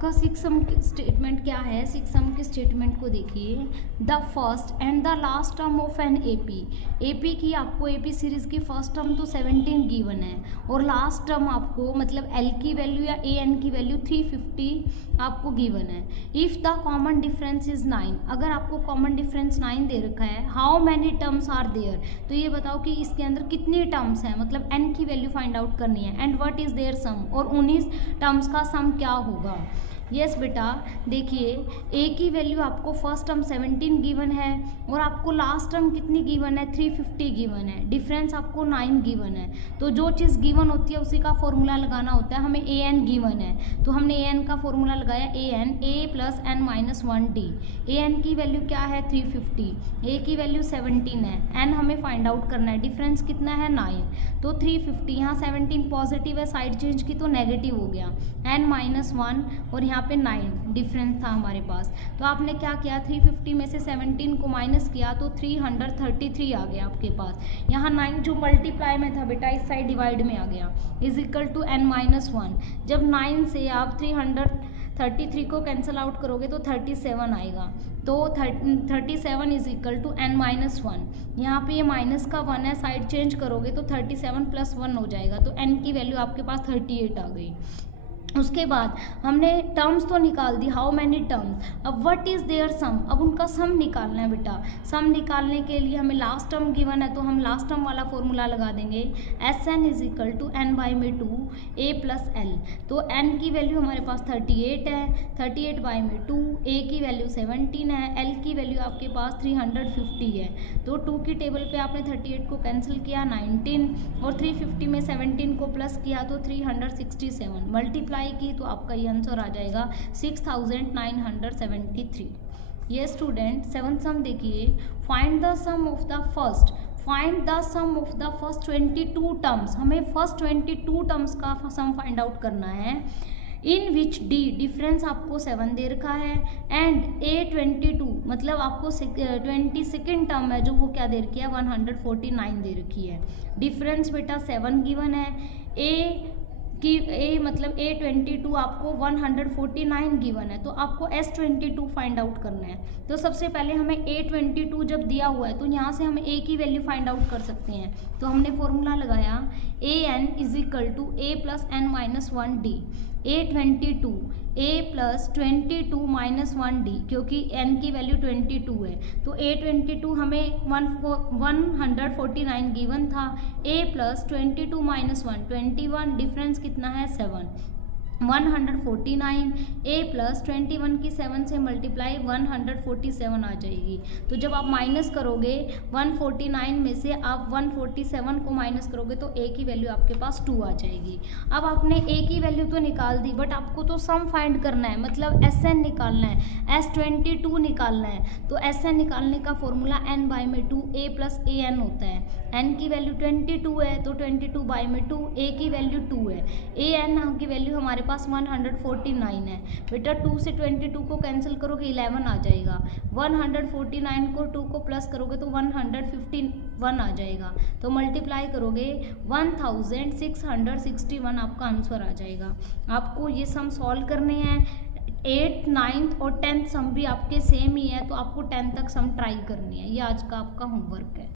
आपका six some statement क्या है। सिक्स सम के स्टेटमेंट को देखिए। The first and the last term of an AP की आपको एपी सीरीज की फर्स्ट टर्म तो 17 गिवन है और लास्ट टर्म आपको मतलब एल की वैल्यू या ए एन की वैल्यू 350 आपको गिवन है। If the common difference is 9, अगर आपको कॉमन डिफरेंस 9 दे रखा है, how many terms are there, तो ये बताओ कि इसके अंदर कितनी टर्म्स हैं, मतलब एन की वैल्यू फाइंड आउट करनी है। एंड व्हाट इज देयर सम, और 19 टर्म्स का सम क्या होगा। यस बेटा, देखिए ए की वैल्यू आपको फर्स्ट टर्म 17 गिवन है और आपको लास्ट टर्म कितनी गिवन है, 350 गिवन है। डिफरेंस आपको 9 गिवन है। तो जो चीज़ गिवन होती है उसी का फॉर्मूला लगाना होता है। हमें ए एन गिवन है तो हमने ए एन का फॉर्मूला लगाया a n a plus n minus 1 d. A n की वैल्यू क्या है 350, ए की वैल्यू 17 है, एन हमें फाइंड आउट करना है। डिफरेंस कितना है 9, तो 350, यहाँ 17 पॉजिटिव है, साइड चेंज की तो नेगेटिव हो गया, एन माइनस 1 और यहाँ पे 9 डिफरेंस था हमारे पास। तो आपने क्या किया, 350 में से 17 को माइनस किया तो 333 आ गया आपके पास। यहाँ 9 जो मल्टीप्लाई में था बेटा इस साइड डिवाइड में आ गया, is equal to n minus 1। जब 9 से आप 333 को कैंसिल आउट करोगे तो 37 आएगा। तो 37 is equal to n minus 1। यहाँ पे ये माइनस का 1 है, साइड चेंज करोगे तो 37 प्लस 1 हो जाएगा। तो एन की वैल्यू आपके पास 38 आ गई। उसके बाद हमने टर्म्स तो निकाल दी, हाउ मैनी टर्म्स। अब व्हाट इज देयर सम, अब उनका सम निकालना है बेटा। सम निकालने के लिए हमें लास्ट टर्म गिवन है तो हम लास्ट टर्म वाला फॉर्मूला लगा देंगे, S n is equal to n by में 2 ए प्लस एल। तो एन की वैल्यू हमारे पास 38 है, 38 बाई में 2, ए की वैल्यू 17 है, एल की वैल्यू आपके पास 350 है। तो 2 की टेबल पे आपने 38 को कैंसिल किया 19 और 350 में 17 को प्लस किया तो 367 मल्टीप्लाई की तो आपका ये आंसर आ जाएगा 6973। ये स्टूडेंट 7 सम देखिए। Find the sum of the first, find the sum of the first 22 terms. हमें फर्स्ट 22 टर्म्स का सम फाइंड आउट करना है। इन विच डी, डिफरेंस आपको 7 दे रखा है, एंड ए 22 मतलब आपको 22nd टर्म है जो वो क्या दे रखी है 149 दे रखी है। डिफरेंस बेटा 7 गिवन है, ए कि ए मतलब A22 आपको 149 गिवन है, तो आपको S22 फाइंड आउट करना है। तो सबसे पहले हमें A22 जब दिया हुआ है तो यहाँ से हम A की वैल्यू फाइंड आउट कर सकते हैं। तो हमने फॉर्मूला लगाया AN is equal to A plus n minus 1D। A22 A plus 22 minus 1D, क्योंकि n की वैल्यू 22 है तो A22 हमें 149 गिवन था, A प्लस 22 माइनस 1 21, डिफरेंस कितना है 7। 149 A प्लस 21 की 7 से मल्टीप्लाई 147 आ जाएगी। तो जब आप माइनस करोगे 149 में से आप 147 को माइनस करोगे तो A की वैल्यू आपके पास 2 आ जाएगी। अब आपने A की वैल्यू तो निकाल दी बट आपको तो सम फाइंड करना है, मतलब SN निकालना है, S22 निकालना है। तो SN निकालने का फॉर्मूला n बाई में 2 A प्लस AN होता है। n की वैल्यू 22 है तो 22 बाई में 2, A की वैल्यू 2 है, AN की वैल्यू हमारे पास 149 है। बेटा 2 से 22 को कैंसिल करोगे 11 आ जाएगा, 149 को 2 को प्लस करोगे तो 151 आ जाएगा। तो मल्टीप्लाई करोगे 1661 आपका आंसर आ जाएगा। आपको ये सम सॉल्व करने हैं। 8th 9th और 10th सम भी आपके सेम ही है तो आपको 10th तक सम ट्राई करनी है। ये आज का आपका होमवर्क है।